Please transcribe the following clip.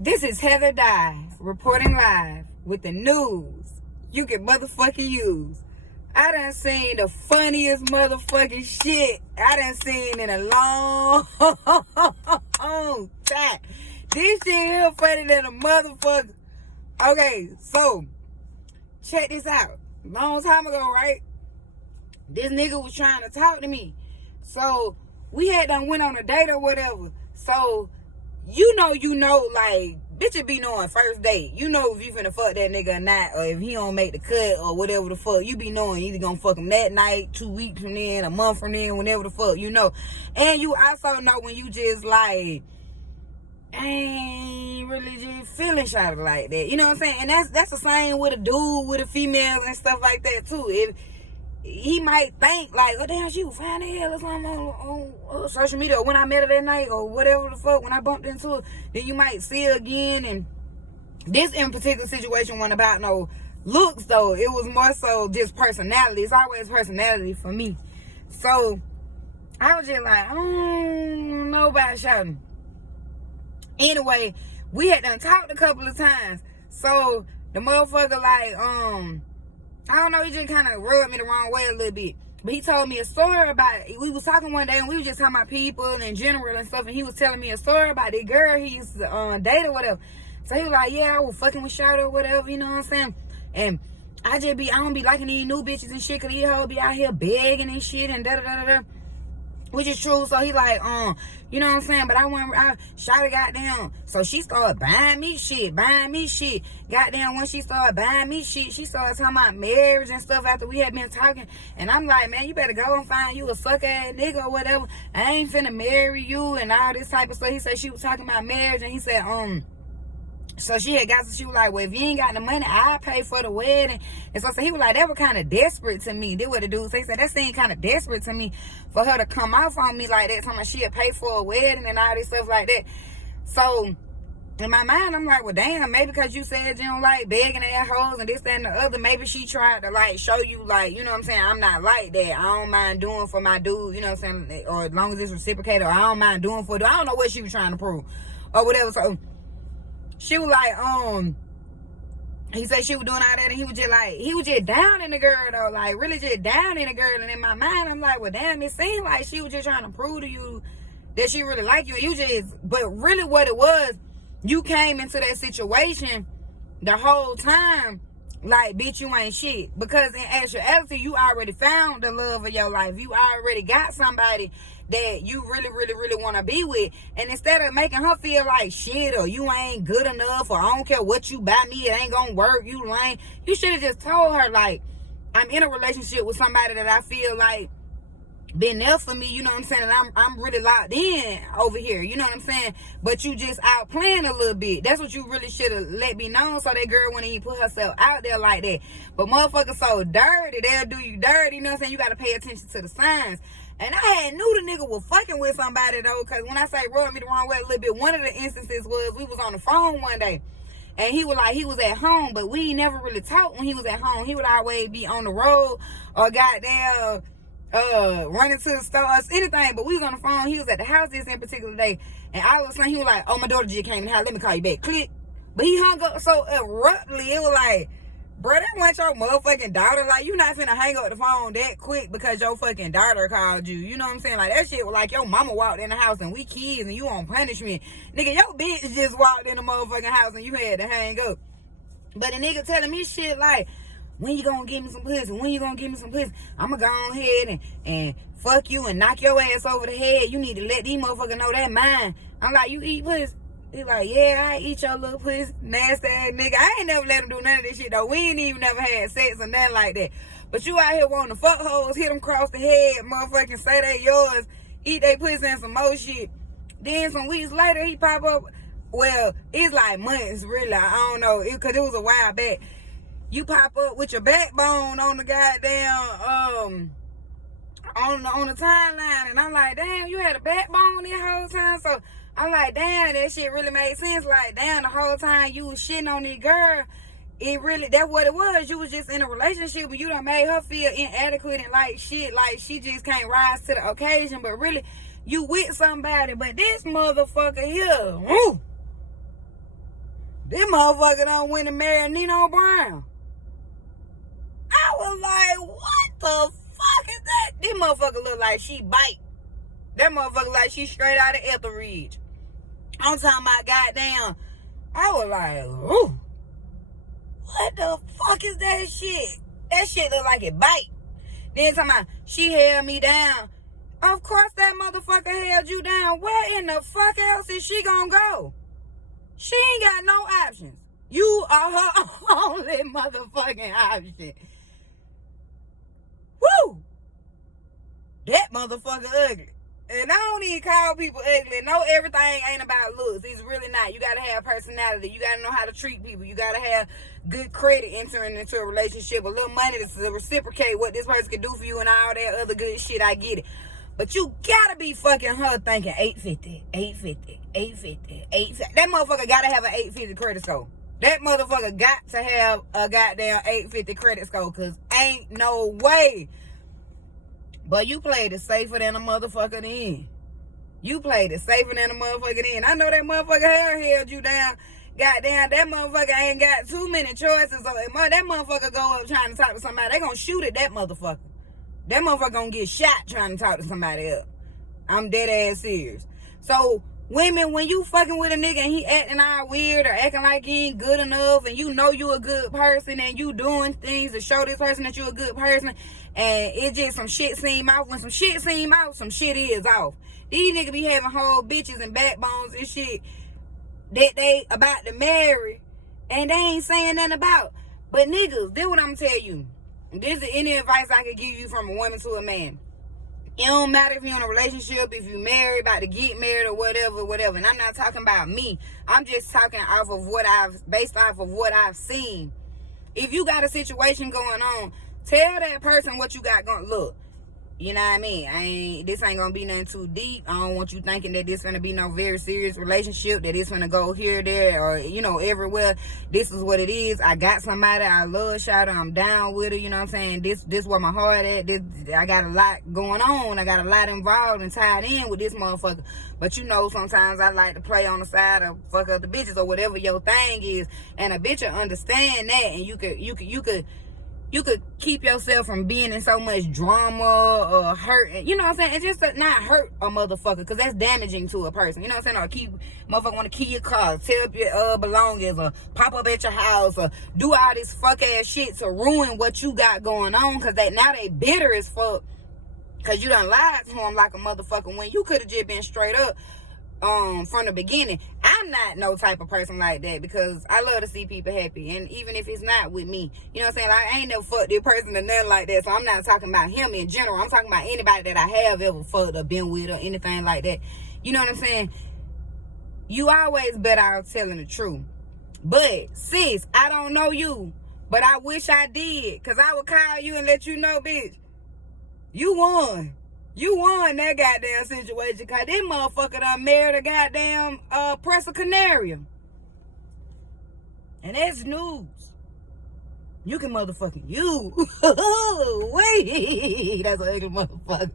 This is Heather Dye reporting live with the news you can motherfucking use. I done seen the funniest motherfucking shit I done seen in a long time. This shit here funny than a motherfucker. Okay, so check this out. Long time ago, right? This nigga was trying to talk to me. So we had done went on a date or whatever. So you know, like, bitches be knowing first date. You know if you finna fuck that nigga or not, or if he don't make the cut or whatever the fuck. You be knowing either gonna fuck him that night, 2 weeks from then, a month from then, whenever the fuck, you know. And you also know when you just like ain't really just feeling shot like that. You know what I'm saying? And that's the same with a dude, with a female and stuff like that too. If he might think like, oh damn, she was fine as hell or something on social media, or when I met her that night, or whatever the fuck, when I bumped into her, then you might see her again. And this in particular situation wasn't about no looks though. It was more so just personality. It's always personality for me. So I was just like, I don't know about shouting. Anyway, we had done talked a couple of times. So the motherfucker like, I don't know, he just kind of rubbed me the wrong way a little bit. But he told me a story about, we was talking one day and we was just talking about people in general and stuff. And he was telling me a story about the girl he used to date or whatever. So he was like, yeah, I was fucking with Shawty or whatever, you know what I'm saying? And I don't be liking these new bitches and shit, cause these hoes be out here begging and shit and da-da-da-da-da. Which is true. So he like, you know what I'm saying? But I Shawty goddamn. So she started buying me shit. Goddamn, when she started buying me shit, she started talking about marriage and stuff after we had been talking. And I'm like, man, you better go and find you a suck ass nigga or whatever. I ain't finna marry you and all this type of stuff. He said she was talking about marriage, and he said, so she was like, well, if you ain't got the money, I'll pay for the wedding. And so he was like, that was kind of desperate to me. Did what the dude say. He said, that seemed kind of desperate to me for her to come off on me like that, talking about she'll pay for a wedding and all this stuff like that. So in my mind, I'm like, well, damn, maybe because you said you don't like begging assholes and this, that, and the other, maybe she tried to like show you, like, you know what I'm saying, I'm not like that. I don't mind doing for my dude, you know what I'm saying, or as long as it's reciprocated, or I don't mind doing for dude. I don't know what she was trying to prove or whatever. So she was like, he said she was doing all that, and he was just down in the girl though, like really just down in the girl. And in my mind, I'm like, well, damn, it seemed like she was just trying to prove to you that she really liked you. And you just, but really what it was, you came into that situation the whole time like, bitch, you ain't shit. Because in actuality, you already found the love of your life. You already got somebody that you really, really, really want to be with. And instead of making her feel like shit, or you ain't good enough, or I don't care what you buy me, it ain't gonna work, you lame, you should have just told her, like, I'm in a relationship with somebody that I feel like been there for me, you know what I'm saying, and I'm really locked in over here, you know what I'm saying, but you just out playing a little bit. That's what you really should have let me know, so that girl wouldn't even put herself out there like that. But motherfuckers so dirty, they'll do you dirty, you know what I'm saying. You gotta pay attention to the signs. And I had knew the nigga was fucking with somebody though, because when I say rubbed me the wrong way a little bit, one of the instances was we was on the phone one day, and he was like, he was at home, but we never really talked when he was at home. He would always be on the road or goddamn running to the stores, anything. But we was on the phone. He was at the house this in particular day, and all of a sudden he was like, oh, my daughter just came in the house, let me call you back. Click. But he hung up so abruptly. It was like, bro, that wasn't your motherfucking daughter. Like, you not finna hang up the phone that quick because your fucking daughter called you. You know what I'm saying? Like, that shit was like your mama walked in the house and we kids and you on punishment. Nigga, your bitch just walked in the motherfucking house and you had to hang up. But the nigga telling me shit like, when you gonna give me some pussy? When you gonna give me some pussy? I'ma go on ahead and fuck you and knock your ass over the head. You need to let these motherfuckers know that mine. I'm like, you eat pussy? He like, yeah, I eat your little pussy, nasty ass nigga. I ain't never let him do none of this shit though. We ain't even never had sex or nothing like that. But you out here wanting to fuck hoes, hit them across the head, motherfucking say they yours, eat they pussy and some more shit. Then some weeks later, he pop up. Well, it's like months, really. I don't know, because it was a while back. You pop up with your backbone on the goddamn, on the timeline. And I'm like, damn, you had a backbone this whole time? So I'm like, damn, that shit really made sense. Like, damn, the whole time you was shitting on this girl, that's what it was. You was just in a relationship, but you done made her feel inadequate and like shit, like she just can't rise to the occasion. But really, you with somebody. But this motherfucker here, woo, This motherfucker done went and married Nino Brown. I was like, what the fuck is that? This motherfucker look like she bite. That motherfucker like she straight out of Etheridge. I'm talking about goddamn. I was like, ooh. What the fuck is that shit? That shit look like it bite. Then talking about she held me down. Of course that motherfucker held you down. Where in the fuck else is she gonna go? She ain't got no options. You are her only motherfucking option. Woo! That motherfucker ugly. And I don't even call people ugly. No, everything ain't about looks. It's really not. You gotta have personality. You gotta know how to treat people. You gotta have good credit entering into a relationship. A little money to reciprocate what this person can do for you and all that other good shit. I get it. But you gotta be fucking her thinking 850, 850, 850, 850. That motherfucker gotta have an 850 credit score. That motherfucker got to have a goddamn 850 credit score, because ain't no way. But you played it safer than a motherfucker then. You played it safer than a motherfucker then. I know that motherfucker held you down. Goddamn, that motherfucker ain't got too many choices. So if that motherfucker go up trying to talk to somebody, they gonna shoot at that motherfucker. That motherfucker gonna get shot trying to talk to somebody else. I'm dead ass serious. So women, when you fucking with a nigga and he acting all weird or acting like he ain't good enough, and you know you a good person and you doing things to show this person that you a good person, and it just some shit seem off. When some shit seem off, some shit is off. These niggas be having whole bitches and backbones and shit that they about to marry and they ain't saying nothing about. But niggas, this what I'm tell you. This is any advice I could give you from a woman to a man. It don't matter if you're in a relationship, if you're married, about to get married or whatever. And I'm not talking about me. I'm just talking based off of what I've seen. If you got a situation going on, tell that person what you got going. Look, you know what I mean? This ain't gonna be nothing too deep. I don't want you thinking that this gonna be no very serious relationship, that it's gonna go here, there, or, everywhere. This is what it is. I got somebody, I love Shawty, I'm down with her, you know what I'm saying? This where my heart at. I got a lot going on. I got a lot involved and tied in with this motherfucker. But sometimes I like to play on the side of fuck other bitches or whatever your thing is. And a bitch will understand that, and you could keep yourself from being in so much drama or hurt. You know what I'm saying? It's just to not hurt a motherfucker, because that's damaging to a person. You know what I'm saying? Or motherfucker want to key your car, tear up your belongings, or pop up at your house, or do all this fuck ass shit to ruin what you got going on, because now they bitter as fuck because you done lied to them like a motherfucker when you could have just been straight up from the beginning. I'm not no type of person like that, because I love to see people happy, and even if it's not with me, you know what I'm saying, like, I ain't never fucked this person or nothing like that. So I'm not talking about him in general. I'm talking about anybody that I have ever fucked or been with or anything like that. You know what I'm saying? You always better out telling the truth. But sis, I don't know you, but I wish I did, because I would call you and let you know, bitch, you won. You won that goddamn situation, because this motherfucker done married a goddamn Presa Canario. And that's news. You can motherfucking you. Wait, that's an ugly motherfucker.